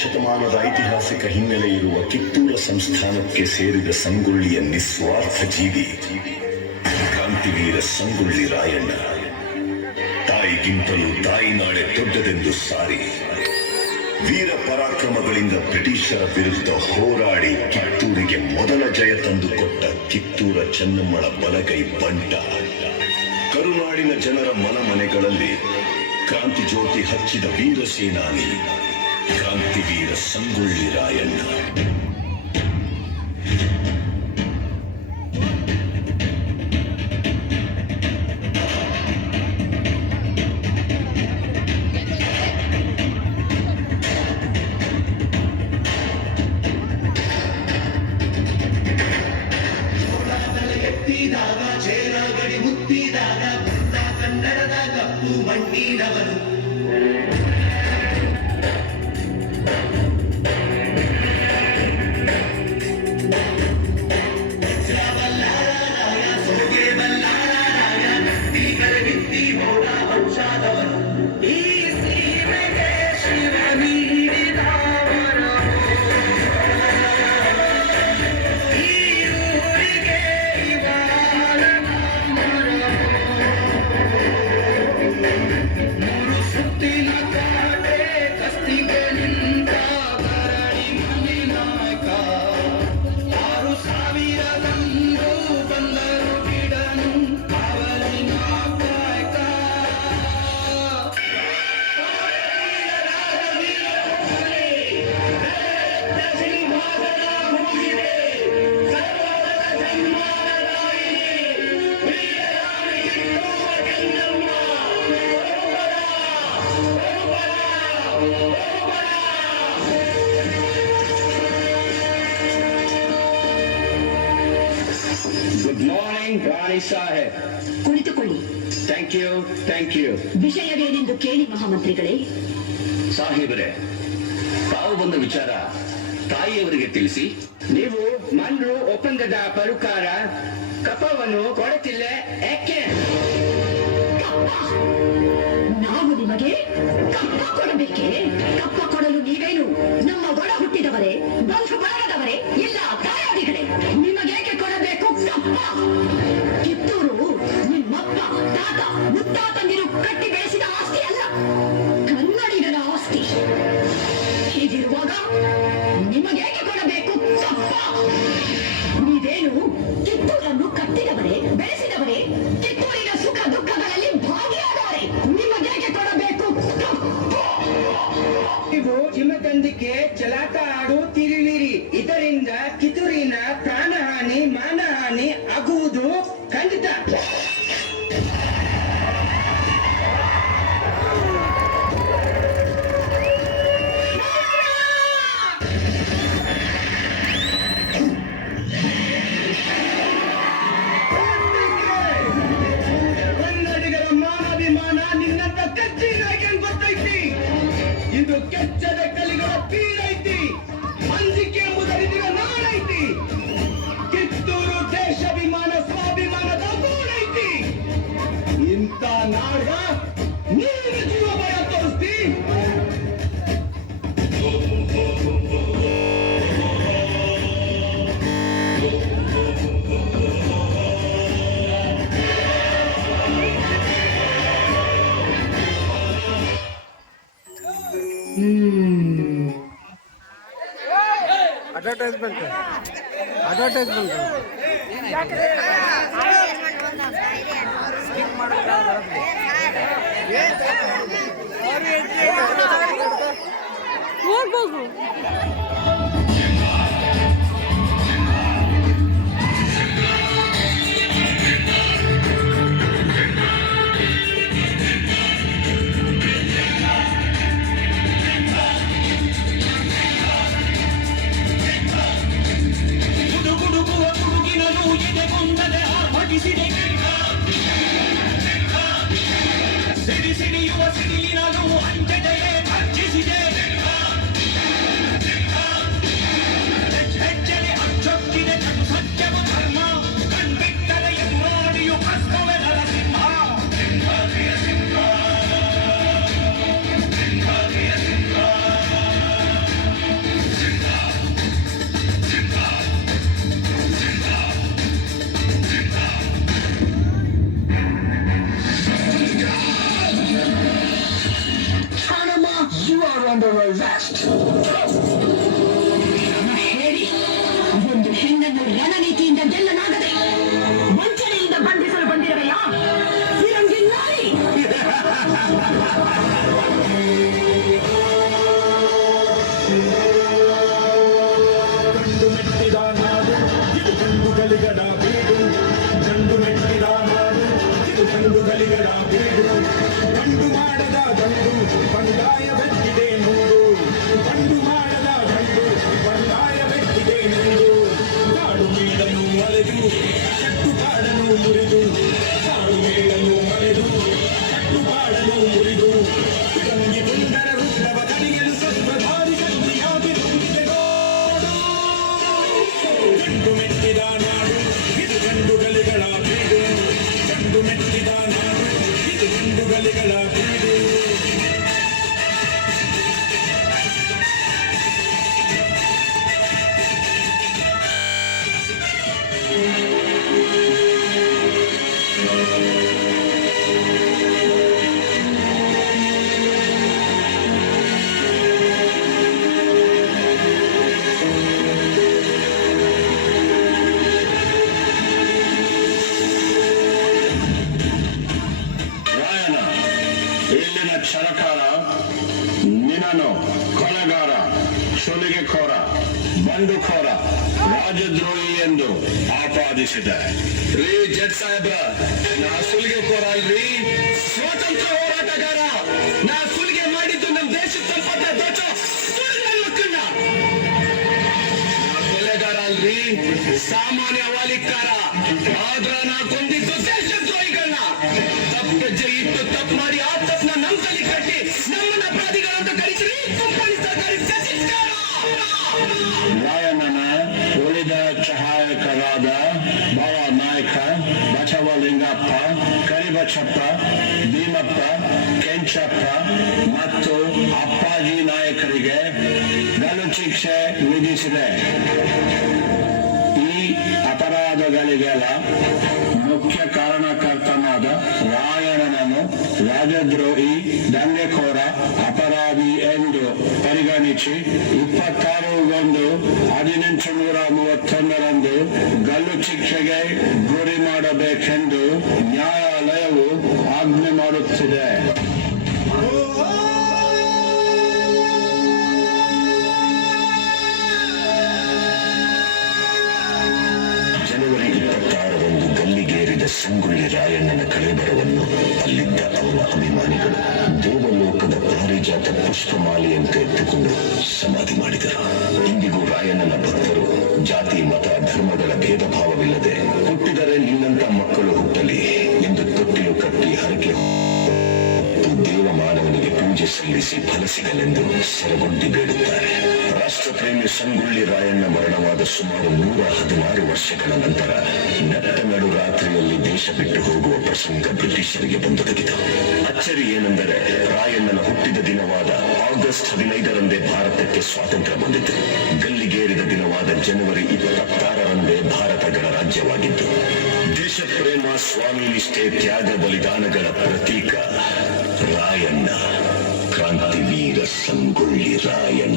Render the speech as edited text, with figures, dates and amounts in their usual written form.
ಶತಮಾನದ ಐತಿಹಾಸಿಕ ಹಿನ್ನೆಲೆ ಇರುವ ಕಿತ್ತೂರ ಸಂಸ್ಥಾನಕ್ಕೆ ಸೇರಿದ ಸಂಗೊಳ್ಳಿಯ ನಿಸ್ವಾರ್ಥ ಜೀವಿ ಕ್ರಾಂತಿವೀರ ಸಂಗೊಳ್ಳಿ ರಾಯಣ್ಣ. ತಾಯಿಗಿಂತಲೂ ತಾಯಿನಾಡೆ ದೊಡ್ಡದೆಂದು ಸಾರಿ ವೀರ ಪರಾಕ್ರಮಗಳಿಂದ ಬ್ರಿಟಿಷರ ವಿರುದ್ಧ ಹೋರಾಡಿ ಕಿತ್ತೂರಿಗೆ ಮೊದಲ ಜಯ ತಂದುಕೊಟ್ಟ ಕಿತ್ತೂರ ಚೆನ್ನಮ್ಮಳ ಬಲಗೈ ಬಂಟ. ಕರುನಾಡಿನ ಜನರ ಮನೆಗಳಲ್ಲಿ ಕ್ರಾಂತಿ ಜ್ಯೋತಿ ಹಚ್ಚಿದ ವೀರ ಸೇನಾನಿ ಕ್ರಾಂತಿವೀರ ಸಂಗೊಳ್ಳಿ ರಾಯಣ್ಣ. ಚೇರಗಡಿ ಮುತ್ತಿದಾಗ ಕನ್ನಡದ ಕಪ್ಪು ಮಣ್ಣಿನವನು ಗುಡ್ ಮಾರ್ನಿಂಗ್ ರಾಣಿ ಸಾಹೇಬ್. ಕುಳಿತುಕೊಳ್ಳಿ. Thank you thank you. ವಿಷಯವೇನೆಂದು ಕೇಳಿ ಮಹಾಮಂತ್ರಿಗಳೇ. ಸಾಹೇಬರೇ, ತಾವು ಬಂದ ವಿಚಾರ ತಾಯಿಯವರಿಗೆ ತಿಳಿಸಿ. ನೀವು ಮನ್ರು ಒಪ್ಪಂದದ ಪರುಕಾರ ಕಪ್ಪವನ್ನು ಕೊಡುತ್ತಿಲ್ಲ ಯಾಕೆ? ನಾವು ನಿಮಗೆ ಕಪ್ಪ ಕೊಡಬೇಕೆ? ಕಪ್ಪ ಕೊಡಲು ನೀವೇನು ನಮ್ಮ ಒಳ ಹುಟ್ಟಿದವರೇ, ಬಂಧು ಬಳಗದವರೇ, ಇಲ್ಲ ತಾಯಾದಿಗಳೇ? ನಿಮಗೇಕೆ ಕೊಡಬೇಕು ಕಪ್ಪ? ಕಿತ್ತೂರು ನಿಮ್ಮಪ್ಪ ತಾತ ಮುತ್ತಾತಂದಿರು ಕಟ್ಟಿ ಬೆಳೆಸಿದ ಆಸ್ತಿ ಅಲ್ಲ, ಕನ್ನಡಿಗರ ಆಸ್ತಿ. ಹೀಗಿರುವಾಗ ನಿಮಗೇಕೆ ಕೊಡಬೇಕು ಕಪ್ಪ? ನೀವೇನು ಕಿತ್ತೂರನ್ನು ಕಟ್ಟಿದವರೇ, ಬೆಳೆಸಿದವರೇ, ಕಿತ್ತೂರಿನ ಸುಖ ದುಃಖಗಳಲ್ಲಿ ಭಾಗಿಯಾದವರೇ. ನಿಮಗೇಕೆ ಕೊಡಬೇಕು ಕಪ್ಪ? ನೀವು ಹಿಮತಂದಿಕೆ ಚಲಾಟ ಆಡುತ್ತಿರುವಿರಿ. ಇದರಿಂದ ಕಿತ್ತೂರಿನ ಪ್ರಾಣಹಾನಿ ಮಾನಹಾನಿ ಆಗುವುದು ಖಂಡಿತ. ಕನ್ನಡಿಗರ ಮಾನಾಭಿಮಾನ ನಿನ್ನಂತ ಕಚ್ಚಿನಾಗೆ ಗೊತ್ತೈತಿ. ಇದು ಕೆಚ್ಚದ ಕಲಿಗಳ ಪೀಡೈತಿ. ಅಂಜಿಕೆ ಎಂಬುದರಿದಿರ ನಾಡೈತಿ. ಕಿತ್ತೂರು ದೇಶಾಭಿಮಾನ ಸ್ವಾಭಿಮಾನದ ಗೂಡೈತಿ. ಇಂಥ ನಾಡ್ಗ ನೀನು ಜೀವ ಭಯ ತೋರಿಸ್ತಿ. ಅಡ್ವರ್ಟೈಸ್ಮೆಂಟ್ ಹೋಗ್ಬೋದು. ಸಿಡಿಯುವ ಸಿಡಿಲಿನಲ್ಲೂ ಅಂಜದೆಯೇ ಅರ್ಜಿಸಿದೆ. ಹೆಜ್ಜೆಗೆ ಅಚ್ಚೊತ್ತಿದೆ ಕಟು ಸತ್ಯವು ಧರ್ಮ. ಕಣ್ಬಿಟ್ಟರೆ ಎದುರಾಡಿಯು ಕಷ್ಟವೇ ನರಸಿಂಹ. ಗಲಿಗಳ ಬೀಡು ಗಂಡು ಮಾಡದ ಗಂಡು ಬಂಡಾಯ ಬೆಟ್ಟಿದೆ ನೂರು ಗಂಡು ಮಾಡದ ಗಂಡು ಬಂಡಾಯ ಬೆಟ್ಟಿದೆ ನೂರು ಕಾಡು ಮೇಳನು ಅಲೆದು ಕಟ್ಟು ಕಾಡನು ಮುರಿದು ಕಾಡು ಮೇಳನು ಅಲೆದು ಕಟ್ಟು ಕಾಡನು ಮುರಿದು ಗಂಗಿ ತುಂಡರ ವೃತ್ತವ ಕಲಿಯಲು ಸತ್ವಧಾರಿ ಶಕ್ತಿಯಾಗಿ ತುಂಬಿದೆ ನೋಡು ಗಂಡು ಮೆಟ್ಟಿದ ನಾಡು ಇದು ಗಂಡು ಗಲಿಗಳ ಬೀಡು ಗಂಡು ಮೆಟ್ಟಿದ ನಾಡು ಇದು ಗಂಡು ಗಲಿಗಳ ಬೀಡು ರಾಯನ ಇಲ್ಲಿನ ಕ್ಷಣಕಾರ ನಿನ್ನನು ಕೊಲೆಗಾರ ಸುಲಿಗೆಖೋರ ಬಂಡುಖೋರ ರಾಜದ್ರೋಹಿ ಎಂದು ಆಪಾದಿಸಿದೆ. ರೀ ಜಡ್ ಸಾಹೇಬ್ರ, ನಾ ಸುಲಿಗೆಖೋರ ಅಲ್ರಿ, ಸ್ವಾತಂತ್ರ್ಯ ಹೋರಾಟಗಾರ. ನಾ ಸುಲಿಗೆ ಮಾಡಿದ್ದು ನಮ್ಮ ದೇಶದ ಸಂಪತ್ತ ದೋಚ ಮಕ್ಕಳನ್ನ. ನಾ ಕೊಲೆಗಾರ ಅಲ್ರಿ, ಸಾಮಾನ್ಯ ವಾಲಿಕಾರ. ಆದ್ರ ನಾ ಕೊಂದಿದ್ದು ದೇಶದ್ರೋಹಿಗಳನ್ನ. ತಪ್ಪೆಜ್ಜೆ ಇಟ್ಟು ತಪ್ಪು ಮಾಡಿ ಆ ತಪ್ಪನ್ನ ನಮ್ಮ ತಲೆ ಕಟ್ಟಿ ನಮ್ಮನ್ನ ಅಪರಾಧಿಗಳಂತ ಕರೀತೀರಿ. ಕಂಪನಿ ಸರ್ಕಾರಿ ಸಚಿಕಾರ. ರಾಯಣ್ಣನ ಉಳಿದ ಸಹಾಯಕರಾದ ಬಾಳ ನಾಯಕ, ಬಸವಲಿಂಗಪ್ಪ, ಕರಿಬಸಪ್ಪ, ಭೀಮಪ್ಪ, ಕೆಂಚಪ್ಪ ಮತ್ತು ಅಪ್ಪಾಜಿ ನಾಯಕರಿಗೆ ಗಲ್ಲು ಶಿಕ್ಷೆ ವಿಧಿಸಿದೆ. ಈ ಅಪರಾಧಗಳಿಗೆಲ್ಲ ಮುಖ್ಯ ಕಾರಣಕರ್ತನಾದ ರಾಯಣ್ಣನನ್ನು ರಾಜದ್ರೋಹಿ, ದಂಗೆಖೋರ, ಅಪರಾಧಿ ಎಂದು ಪರಿಗಣಿಸಿ 26/1/1831 ಗಲ್ಲು ಶಿಕ್ಷೆಗೆ ಗುರಿ ಮಾಡಬೇಕೆಂದು ನ್ಯಾಯಾಲಯವು ಆಜ್ಞೆ ಮಾಡುತ್ತಿದೆ. ಜನವರಿ 26ರಂದು ಗಲ್ಲಿಗೇರಿದ ಸಂಗೊಳ್ಳಿ ರಾಯಣ್ಣನ ಕಳೇಬರವನ್ನು ಅಲ್ಲಿದ್ದ ಅವನ ಅಭಿಮಾನಿಗಳು ದೇವಲೋಕದ ಪಾರಿಜಾತ ಪುಷ್ಪಮಾಲೆಯಂತೆ ಎತ್ತುಕೊಂಡು ಸಮಾಧಿ ಮಾಡಿದರು. ಇಂದಿಗೂ ರಾಯಣ್ಣನ ಭಕ್ತರು ಜಾತಿ, ಮತ, ಧರ್ಮಗಳ ಭೇದ ಭಾವವಿಲ್ಲದೆ ಹುಟ್ಟಿದರೆ ನಿನ್ನಂತ ಮಕ್ಕಳು ಹುಟ್ಟಲಿ ಎಂದು ತೊಟ್ಟಿಲು ಕಟ್ಟಿ ಹರಕೆ ದೇವಮಾನವನಿಗೆ ಪೂಜೆ ಸಲ್ಲಿಸಿ ಫಲ ಸಿಗಲೆಂದು ಸರಗೊಂಡಿ ಬೇಡುತ್ತಾರೆ. ರಾಷ್ಟ್ರಪ್ರೇಮಿ ಸಂಗೊಳ್ಳಿ ರಾಯಣ್ಣ ಮರಣವಾದ ಸುಮಾರು 116 ವರ್ಷಗಳ ನಂತರ ನಟ್ಟ ನಡು ರಾತ್ರಿಯಲ್ಲಿ ದೇಶ ಬಿಟ್ಟು ಹೋಗುವ ಪ್ರಸಂಗ ಬ್ರಿಟಿಷರಿಗೆ ಬಂದೊದಗಿತು. ಅಚ್ಚರಿ ಏನೆಂದರೆ ರಾಯಣ್ಣನ ಹುಟ್ಟಿದ ದಿನವಾದ ಆಗಸ್ಟ್ 15ರಂದೇ ಭಾರತಕ್ಕೆ ಸ್ವಾತಂತ್ರ್ಯ ಬಂದಿತು. ಗಲ್ಲಿಗೇರಿದ ದಿನವಾದ ಜನವರಿ 26ರಂದೇ ಭಾರತ ಗಣರಾಜ್ಯವಾಗಿತ್ತು. ದೇಶ ಪ್ರೇಮ, ಸ್ವಾಮಿ ನಿಷ್ಠೆ, ತ್ಯಾಗ, ಬಲಿದಾನಗಳ ಪ್ರತೀಕ ರಾಯಣ್ಣ, ಕ್ರಾಂತಿವೀರ ಸಂಗೊಳ್ಳಿ ರಾಯಣ್ಣ.